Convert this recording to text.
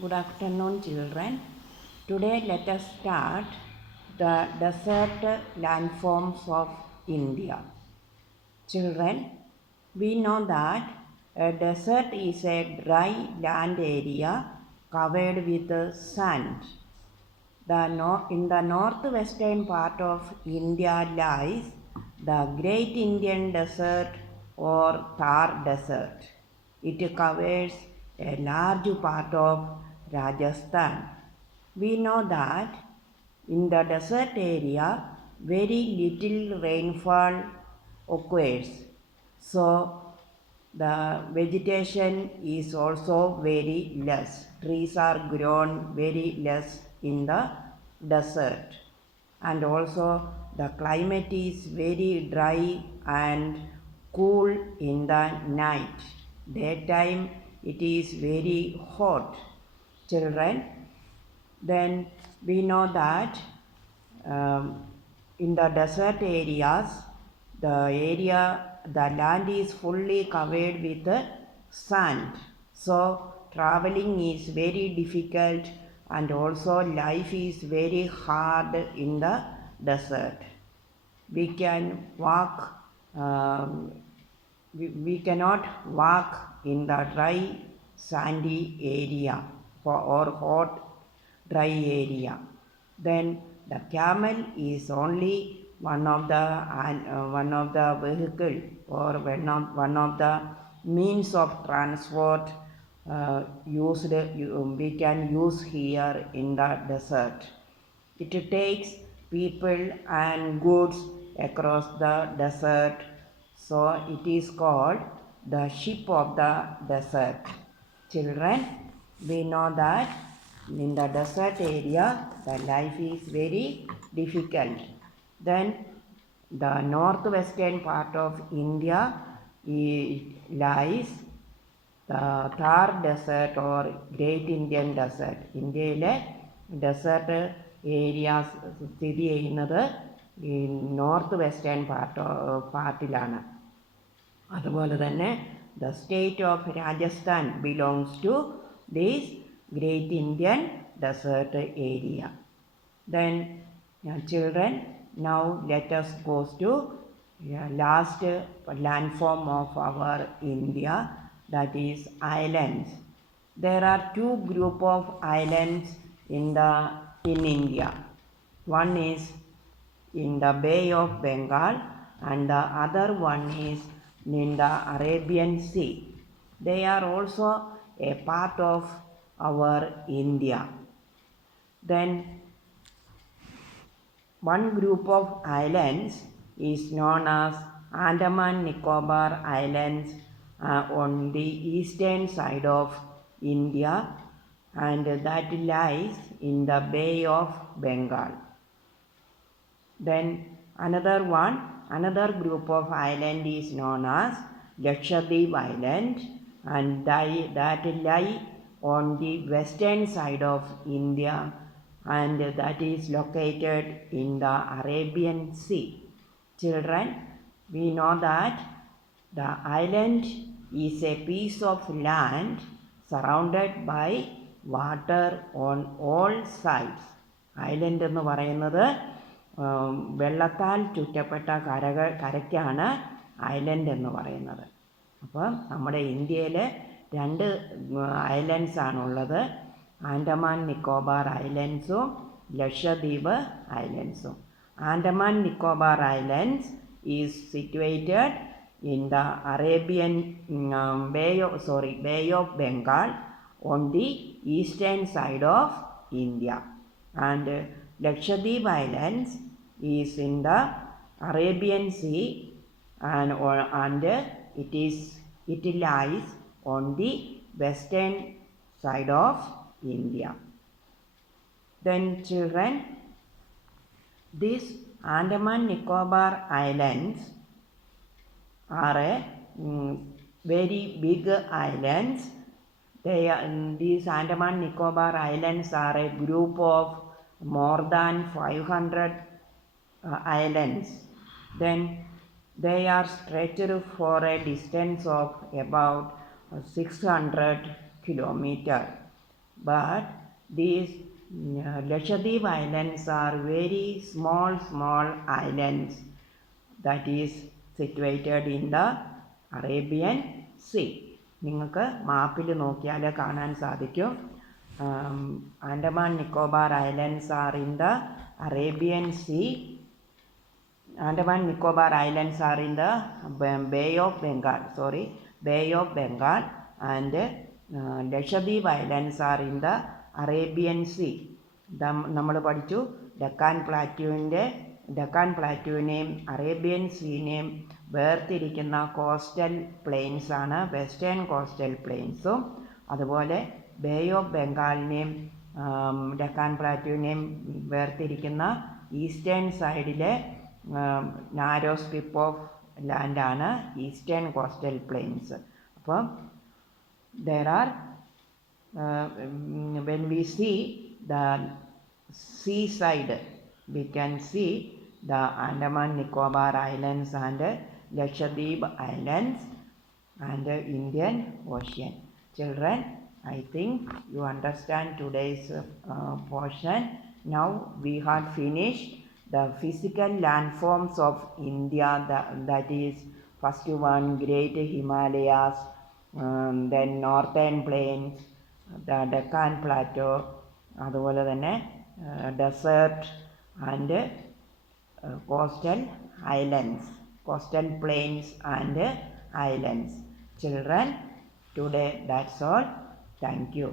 Good afternoon, children. Today, let us start the desert landforms of India. Children, we know that a desert is a dry land area covered with sand. In the northwestern part of India lies the Great Indian Desert or Thar Desert. It covers a large part of Rajasthan. We know that in the desert area, very little rainfall occurs. So, the vegetation is also very less. Trees are grown very less in the desert. And also, the climate is very dry and cool in the night. Daytime, it is very hot. Children, then we know that um, in the desert areas, the land is fully covered with sand. So traveling is very difficult and also life is very hard in the desert. We can walk, we cannot walk in the dry sandy area or hot dry area. Then the camel is only one of the vehicle or one of the means of transport we can use here in the desert. It takes people and goods across the desert, so it is called the ship of the desert. Children, we know that in the desert area the life is very difficult. Then the northwestern part of India lies the Thar Desert or Great Indian Desert. ഇന്ത്യയിലെ desert areas സ്ഥിതി ചെയ്യുന്നത് ഈ north western പാർട്ടിലാണ്. അതുപോലെ തന്നെ the state of Rajasthan belongs to this Great Indian Desert area. Then children, now let us go to last landform of our India, that is islands. There are two group of islands in India. One is in the Bay of Bengal and the other one is in the Arabian Sea. They are also a part of our India. Then one group of islands is known as Andaman Nicobar Islands on the eastern side of India, and that lies in the Bay of Bengal. Then another group of island is known as Lakshadweep Island, and that lie on the western side of India, and that is located in the Arabian Sea. Children, we know that the island is a piece of land surrounded by water on all sides. Island എന്ന് പറയുന്നത് വെള്ളത്താൽ ചുറ്റപ്പെട്ട കരയ്ക്കാണ് island എന്ന് പറയുന്നത്. അപ്പം നമ്മുടെ ഇന്ത്യയിൽ രണ്ട് islands ആണുള്ളത്, ആൻഡമാൻ നിക്കോബാർ ഐലൻഡ്സും ലക്ഷദ്വീപ് ഐലൻഡ്സും. Andaman Nicobar islands is situated in the Arabian Bay of Bengal on the eastern side of India, and Lakshadweep Islands is in the Arabian Sea, and it lies on the western side of India. Then children, these Andaman Nicobar Islands are very big islands. These Andaman Nicobar Islands are a group of more than 500 islands. Then they are stretched for a distance of about 600 kilometers. but these Lakshadweep islands are very small islands that is situated in the Arabian Sea. നിങ്ങൾക്ക് മാപ്പിൽ നോക്കിയാൽ കാണാൻ സാധിക്കും. Andaman Nicobar Islands are in the Arabian Sea. Andaman Nicobar Islands are in the Bay of Bengal, and Lakshadweep Islands are in the Arabian Sea. നമ്മൾ പഠിച്ചു Deccan പ്ലാറ്റ്യൂവിനെയും Arabian സീനെയും വേർതിരിക്കുന്ന coastal plains ആണ് വെസ്റ്റേൺ കോസ്റ്റൽ പ്ലെയിൻസും, അതുപോലെ ബേ ഓഫ് ബംഗാളിനെയും ഡെക്കാൻ പ്ലാറ്റ്യൂവിനെയും വേർതിരിക്കുന്ന ഈസ്റ്റേൺ സൈഡിലെ നാരോ സ്ട്രിപ്പ് ഓഫ് ലാൻഡാണ് ഈസ്റ്റേൺ കോസ്റ്റൽ പ്ലെയിൻസ്. അപ്പം there are when we see the seaside, we can see the Andaman Nicobar Islands and Lakshadweep Islands and Indian Ocean. Children, I think you understand today's portion. Now we have finished the physical landforms of India, that is first one Great Himalayas, then Northern Plains, the Deccan Plateau, അതുപോലെ തന്നെ desert and coastal plains and islands. Children, today that's all. Thank you.